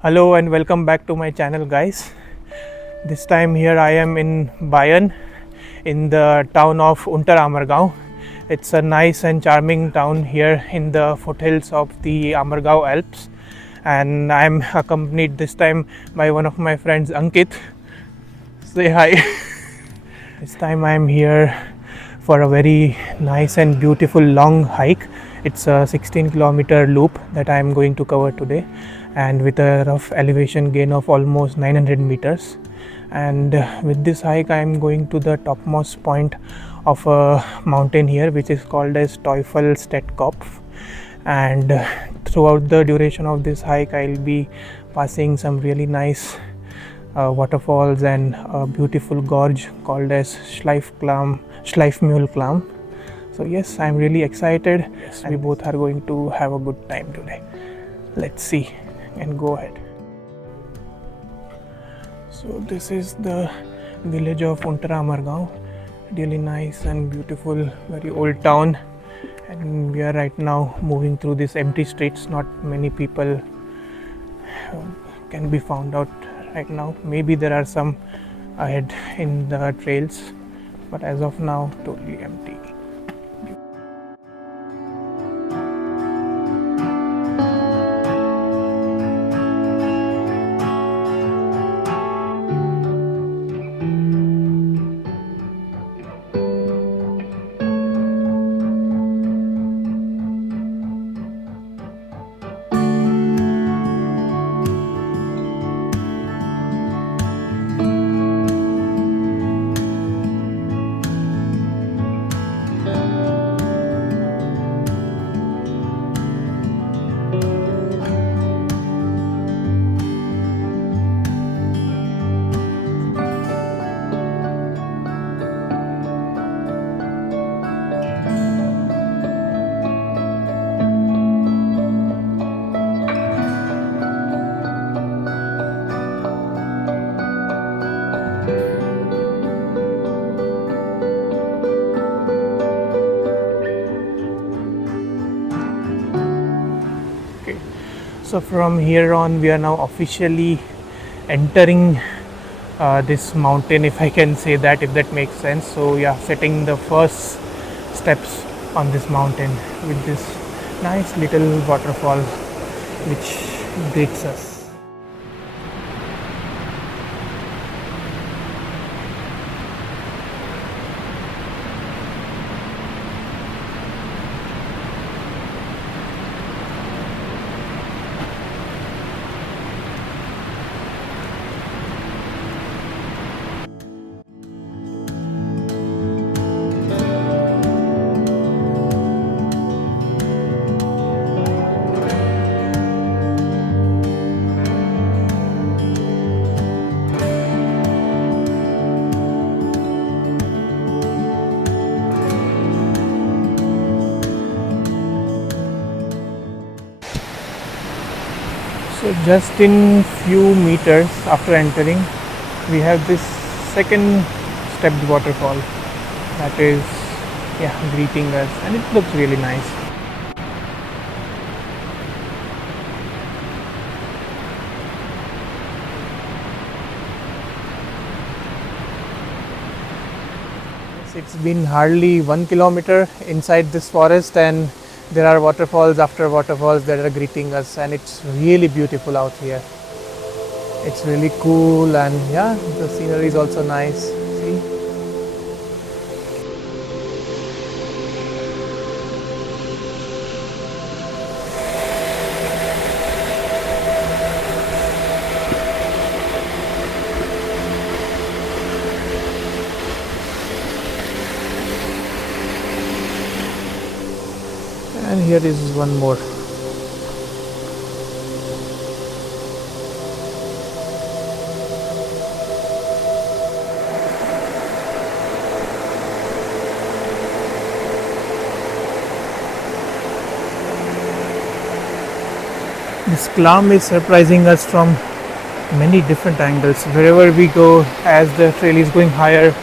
Hello and welcome back to my channel, guys. This time here I am in Bayern in the town of Unterammergau. It's a nice and charming town here in the foothills of the Ammergau Alps, and I'm accompanied this time by one of my friends, Ankit. Say hi. This time I'm here for a very nice and beautiful long hike. It's a 16-kilometer loop that I am going to cover today, and with a rough elevation gain of almost 900 meters. And with this hike I am going to the topmost point of a mountain here, which is called as Teufelstättkopf. And throughout the duration of this hike I'll be passing some really nice waterfalls and a beautiful gorge called as Schleifmühlklamm. So yes, I'm really excited. Yes, we both are going to have a good time today. Let's see and go ahead. So this is the village of Unterammergau. Really nice and beautiful, very old town. And we are right now moving through these empty streets. Not many people can be found out right now. Maybe there are some ahead in the trails, but as of now totally empty. So from here on we are now officially entering this mountain, if I can say that, if that makes sense. So yeah, setting the first steps on this mountain with this nice little waterfall which greets us. So just in few meters after entering, we have this second stepped waterfall that is greeting us, and it looks really nice. It's been hardly 1 kilometer inside this forest, and there are waterfalls after waterfalls that are greeting us, and it's really beautiful out here. It's really cool, and yeah, the scenery is also nice. See? And here is one more. This climb is surprising us from many different angles. Wherever we go, as the trail is going higher,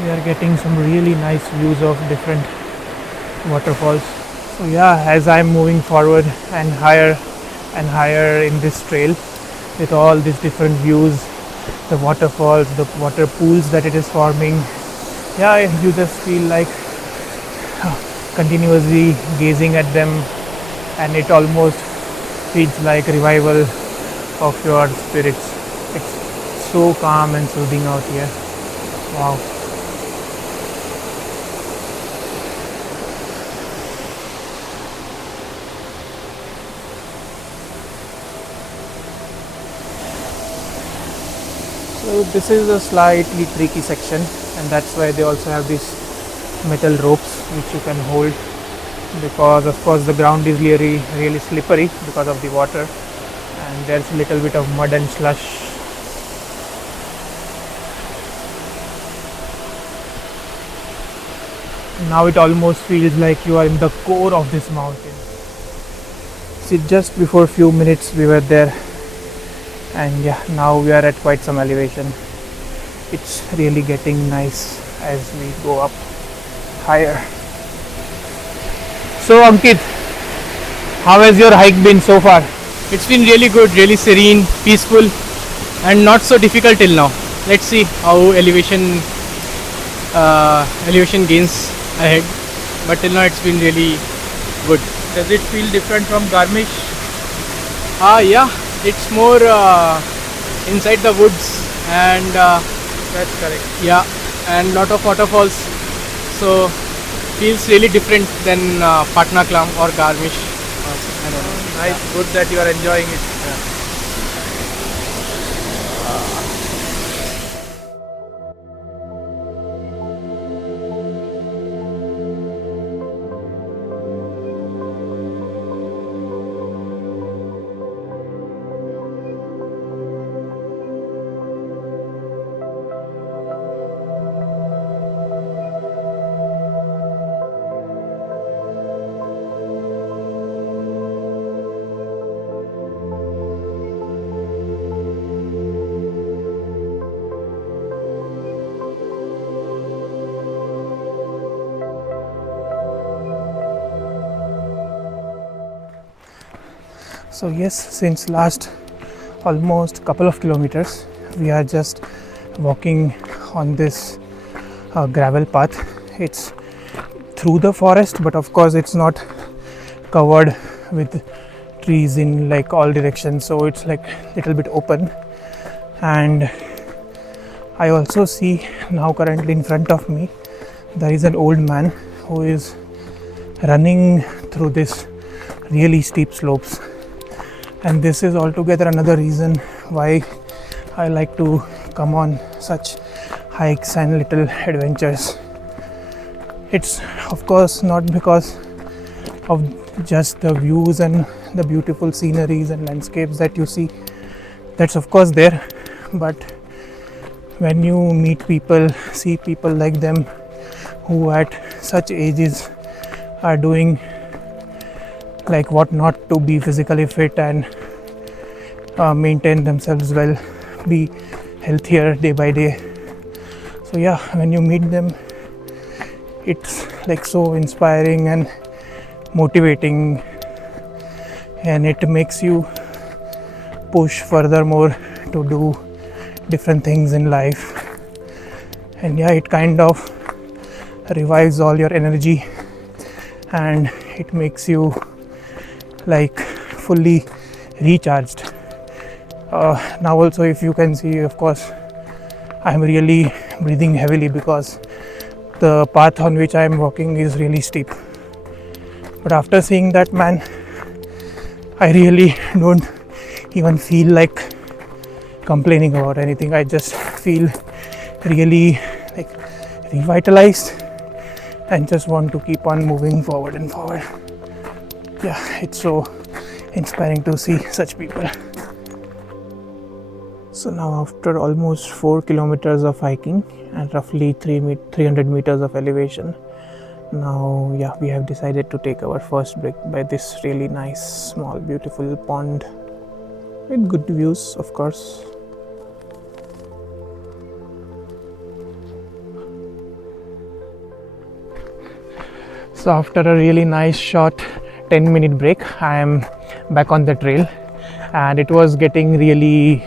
we are getting some really nice views of different waterfalls. So yeah, as I'm moving forward and higher in this trail, with all these different views, the waterfalls, the water pools that it is forming. Yeah, you just feel like continuously gazing at them, and it almost feels like revival of your spirits. It's so calm and soothing out here. Wow. So this is a slightly tricky section, and that's why they also have these metal ropes which you can hold, because of course the ground is really slippery because of the water, and there's a little bit of mud and slush. Now it almost feels like you are in the core of this mountain. See, just before a few minutes we were there, and yeah, now we are at quite some elevation. It's really getting nice as we go up higher. So Ankit, how has your hike been so far? It's been really good, really serene, peaceful, and not so difficult till now. Let's see how elevation gains ahead. But till now, it's been really good. Does it feel different from Garmisch? Yeah, it's more inside the woods, and That's correct. yeah, and lot of waterfalls. So feels really different than Patna or Garmisch. I don't know. Nice, good that you are enjoying it. So yes, since last almost couple of kilometers we are just walking on this gravel path. It's through the forest, but of course it's not covered with trees in like all directions, so it's like little bit open. And I also see now currently in front of me there is an old man who is running through this really steep slopes, and this is altogether another reason why I like to come on such hikes and little adventures. It's of course not because of just the views and the beautiful sceneries and landscapes that you see, that's of course there, but when you meet people, see people like them who at such ages are doing like what not to be physically fit and maintain themselves well, be healthier day by day. So yeah, when you meet them, it's like so inspiring and motivating, and it makes you push furthermore to do different things in life. And yeah, it kind of revives all your energy and it makes you like fully recharged. Now also, if you can see, of course I am really breathing heavily because the path on which I am walking is really steep. But after seeing that man, I really don't even feel like complaining about anything. I just feel really like revitalized and just want to keep on moving forward and forward. Yeah, it's so inspiring to see such people. So now after almost 4 kilometers of hiking and roughly 300 meters of elevation, now yeah, we have decided to take our first break by this really nice, small, beautiful pond with good views, of course. So after a really nice short 10-minute break, I am back on the trail. and it was getting really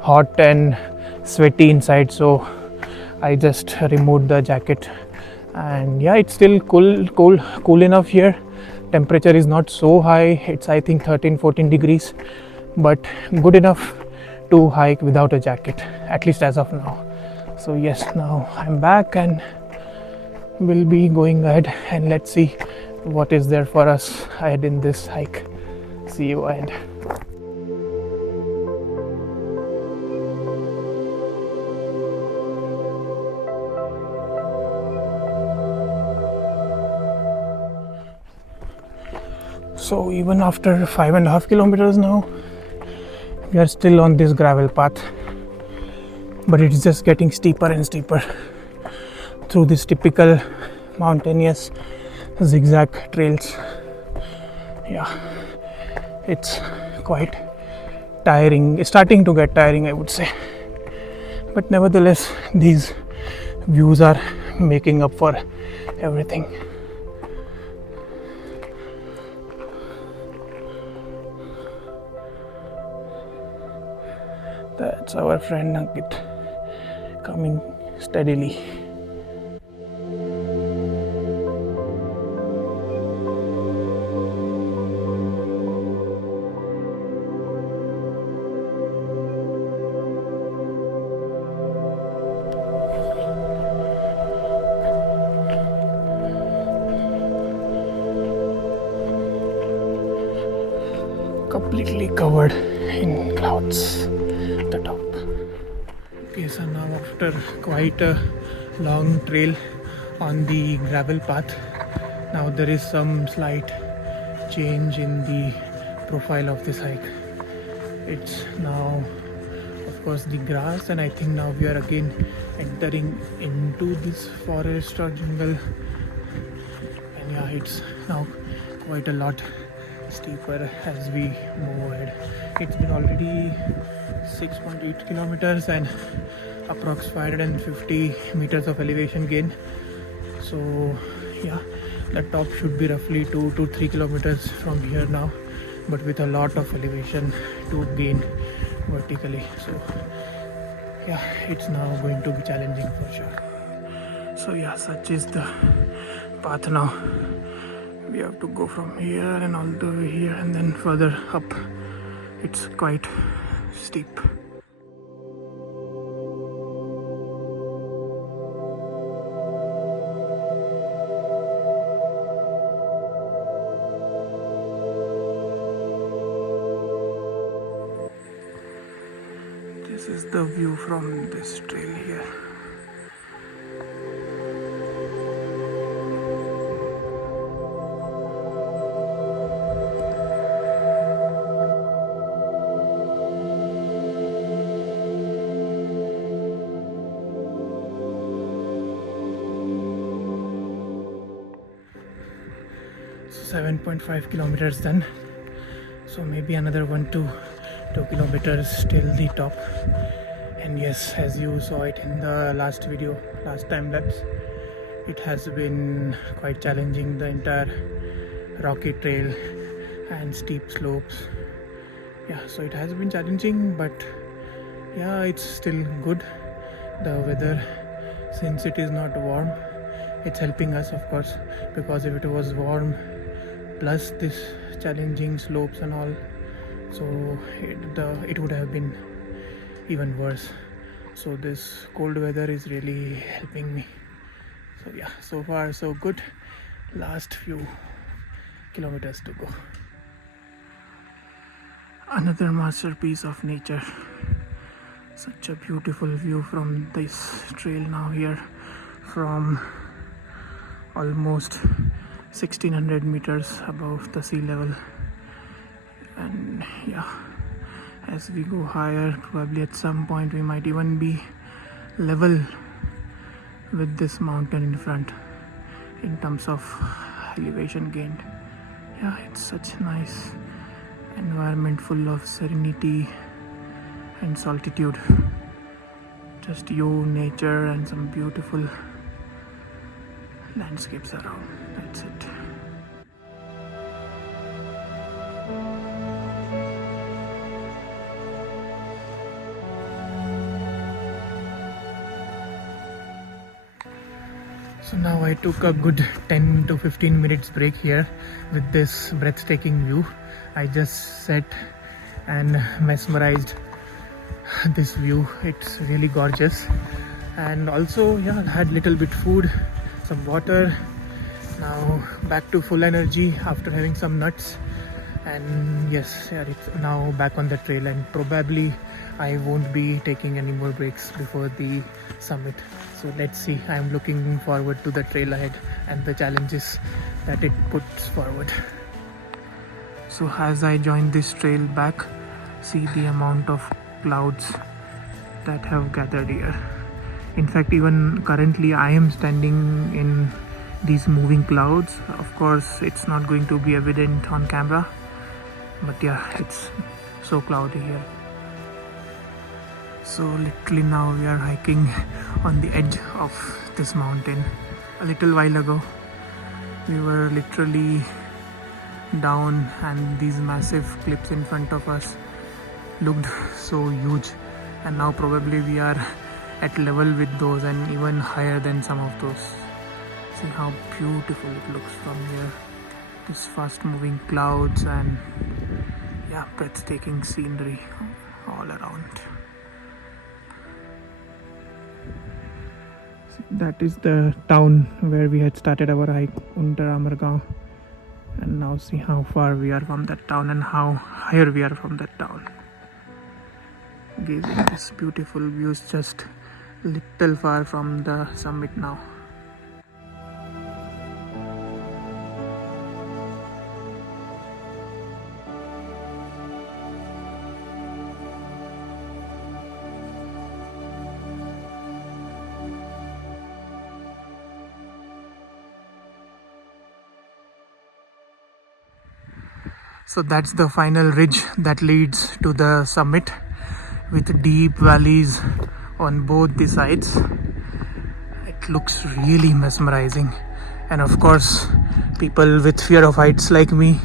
hot and sweaty inside, so I just removed the jacket. And yeah, it's still cool enough here. Temperature is not so high, it's I think 13-14 degrees, but good enough to hike without a jacket, at least as of now. So yes, now I'm back and we'll be going ahead, and let's see what is there for us ahead in this hike. See you ahead. So even after 5.5 kilometers now, we are still on this gravel path, but it's just getting steeper and steeper through this typical mountainous zigzag trails. Yeah, it's quite tiring. It's starting to get tiring, I would say, but nevertheless these views are making up for everything. That's our friend Ankit coming steadily. Completely covered in clouds at the top. Okay, so now after quite a long trail on the gravel path, now there is some slight change in the profile of this hike. It's now of course the grass, and I think now we are again entering into this forest or jungle, and yeah, it's now quite a lot steeper as we move ahead. It's been already 6.8 kilometers and approx 550 meters of elevation gain. So yeah, the top should be roughly 2 to 3 kilometers from here now, but with a lot of elevation to gain vertically. So yeah, it's now going to be challenging for sure. So yeah, such is the path now. We have to go from here and all the way here and then further up. It's quite steep. This is the view from this trail here. So 7.5 kilometers done. So maybe another 1 to 2 kilometers till the top. And yes, as you saw it in the last video, last time lapse, it has been quite challenging, the entire rocky trail and steep slopes. Yeah, so it has been challenging, but yeah, it's still good. The weather, since it is not warm, it's helping us, of course, because if it was warm plus this challenging slopes and all, so it would have been even worse. So this cold weather is really helping me. So yeah, so far so good. Last few kilometers to go. Another masterpiece of nature. Such a beautiful view from this trail now here, from almost 1600 meters above the sea level. And yeah, as we go higher, probably at some point we might even be level with this mountain in front in terms of elevation gained. Yeah, it's such a nice environment full of serenity and solitude. Just you, nature, and some beautiful landscapes around. That's it. Now I took a good 10 to 15 minutes break here with this breathtaking view. I just sat and mesmerized this view. It's really gorgeous. And also, yeah, I had little bit food, some water. Now back to full energy after having some nuts. And yes, yeah, it's now back on the trail, and probably I won't be taking any more breaks before the summit. So let's see. I'm looking forward to the trail ahead and the challenges that it puts forward. So as I join this trail back, see the amount of clouds that have gathered here. In fact, even currently I am standing in these moving clouds. Of course, it's not going to be evident on camera, but yeah, it's so cloudy here. So literally now we are hiking on the edge of this mountain. A little while ago we were literally down and these massive cliffs in front of us looked so huge, and now probably we are at level with those and even higher than some of those. See how beautiful it looks from here. This fast moving clouds and yeah, breathtaking scenery all around. That is the town where we had started our hike, Ammergau. And now see how far we are from that town and how higher we are from that town. Gazing this beautiful views just little far from the summit now. So that's the final ridge that leads to the summit, with deep valleys on both the sides. It looks really mesmerizing, and of course people with fear of heights like me,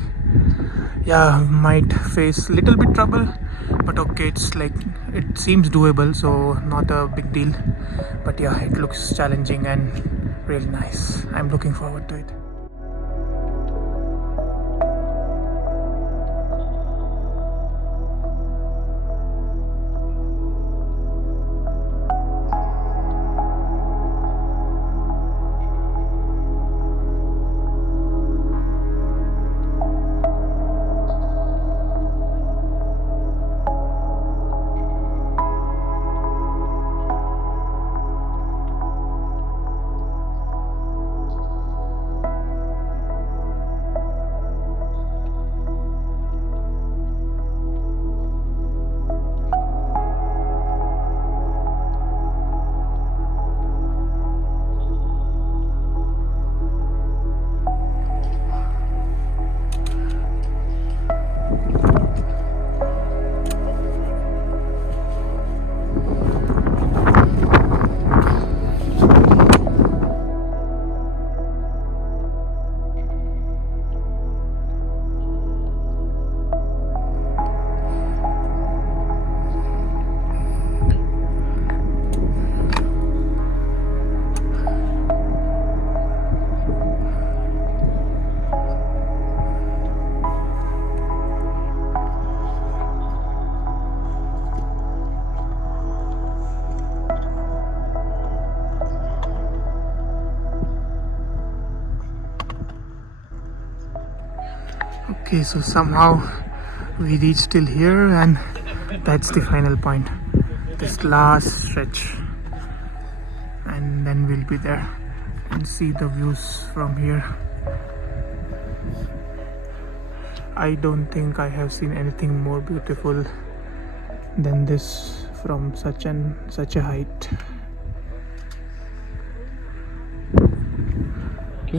yeah, might face little bit trouble, but okay, it's like, it seems doable, so not a big deal. But yeah, it looks challenging and really nice. I'm looking forward to it. Okay, so somehow we reached till here, and that's the final point, this last stretch, and then we'll be there and see the views from here. I don't think I have seen anything more beautiful than this from such a height.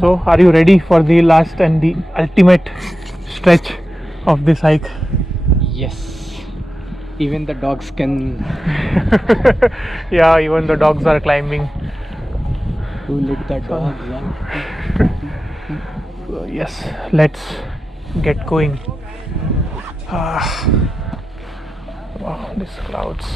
So are you ready for the last and the ultimate stretch of this hike? Yes. Even the dogs can. Yeah, even the dogs are climbing. Who let the dogs out? So yes, let's get going. Wow, these clouds.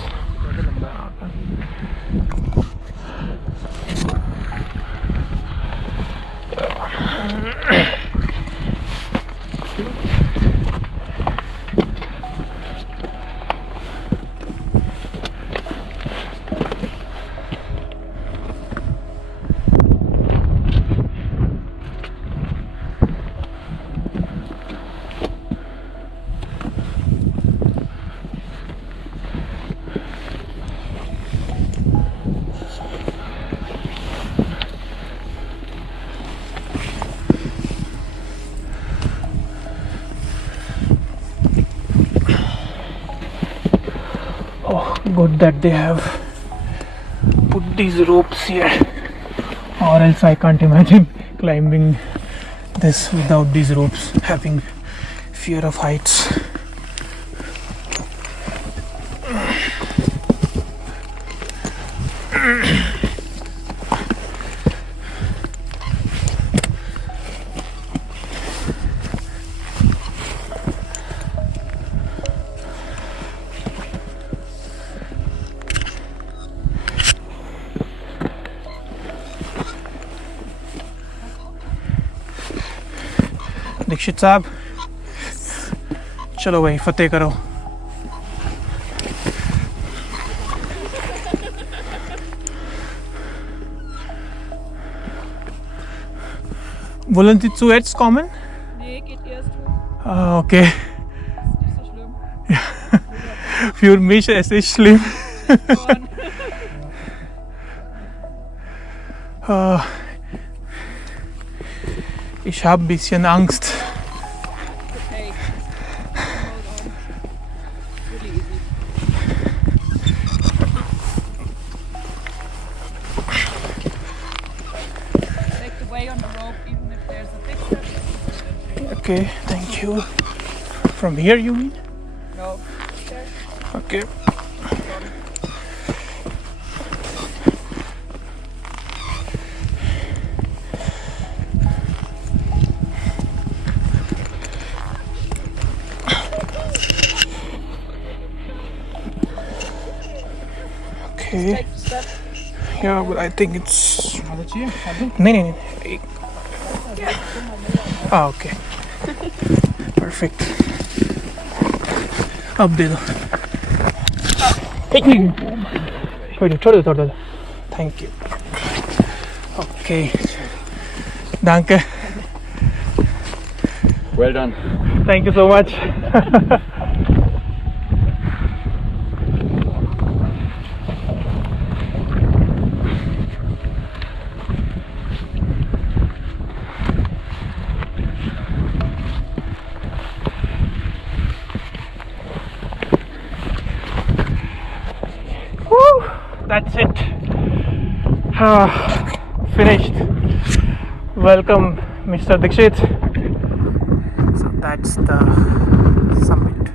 Good that they have put these ropes here, or else I can't imagine climbing this without these ropes, having fear of heights. Dixit साहब चलो भाई फतेह करो. Wollen Sie zuerst kommen? Nee, geht erst hoch. Ah, okay. Ist nicht so schlimm. Für mich es ist schlimm. Ich habe ein bisschen Angst. Okay. Hold on. Really easy. Take the way on the rope, even if there's a big step. Okay, thank you. From here you mean? No. There. Okay. Okay. Take the step. Yeah, but I think it's. नहीं नहीं. Ah, okay. Perfect. अब दे दो. कोई नहीं, छोड़ दो. Thank you. Okay. Danke. Well done. Thank you so much. That's it. Finished. Welcome, Mr. Dikshit. So that's the summit.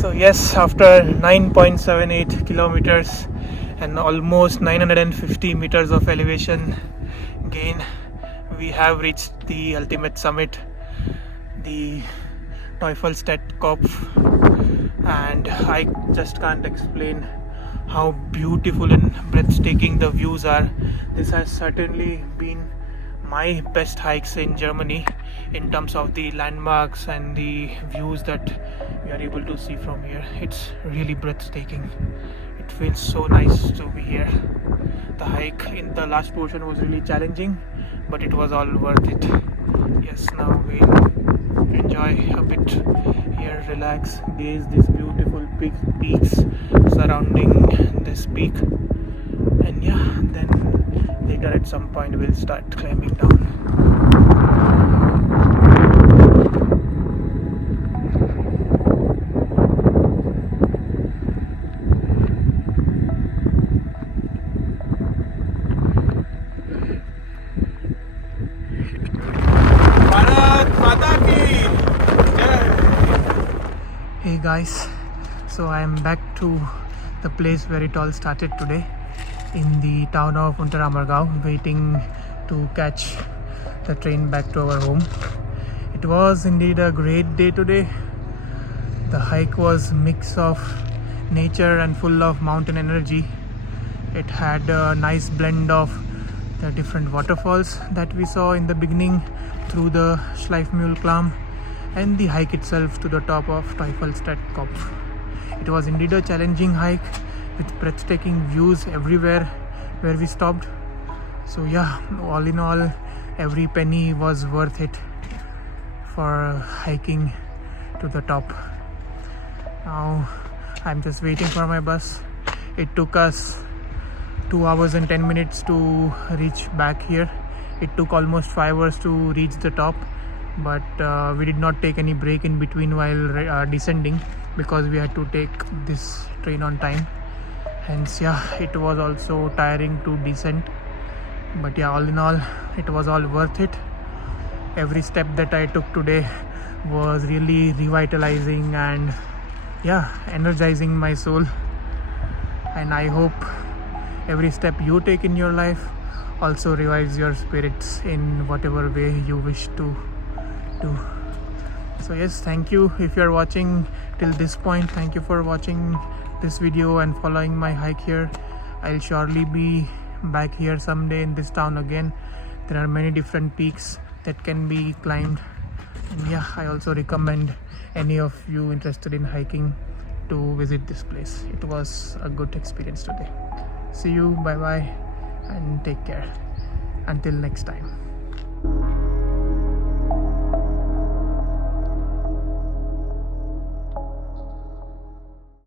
So yes, after 9.78 kilometers and almost 950 meters of elevation gain, we have reached the ultimate summit, the Teufelstättkopf, and I just can't explain how beautiful and breathtaking the views are. This has certainly been my best hikes in Germany in terms of the landmarks and the views that we are able to see from here. It's really breathtaking. It feels so nice to be here. The hike in the last portion was really challenging, but it was all worth it. Yes, now we'll enjoy a bit here, relax, gaze these beautiful peaks surrounding this peak, and yeah, then later at some point we'll start climbing down. Hey guys, so I am back to the place where it all started today, in the town of Unterammergau, waiting to catch the train back to our home. It was indeed a great day today. The hike was mix of nature and full of mountain energy. It had a nice blend of the different waterfalls that we saw in the beginning through the Schleifmühlklamm, and the hike itself to the top of Teufelstättkopf. It was indeed a challenging hike with breathtaking views everywhere where we stopped. So yeah, all in all, every penny was worth it for hiking to the top. Now I'm just waiting for my bus. It took us 2 hours and 10 minutes to reach back here. It took almost 5 hours to reach the top, but we did not take any break in between while descending because we had to take this train on time. Hence yeah, it was also tiring to descend, but yeah, all in all, it was all worth it. Every step that I took today was really revitalizing and yeah, energizing my soul. And I hope every step you take in your life also revives your spirits in whatever way you wish to do. So yes, thank you if you are watching till this point. Thank you for watching this video and following my hike here. I'll surely be back here someday in this town again. There are many different peaks that can be climbed, and yeah, I also recommend any of you interested in hiking to visit this place. It was a good experience today. See you, bye bye, and take care until next time.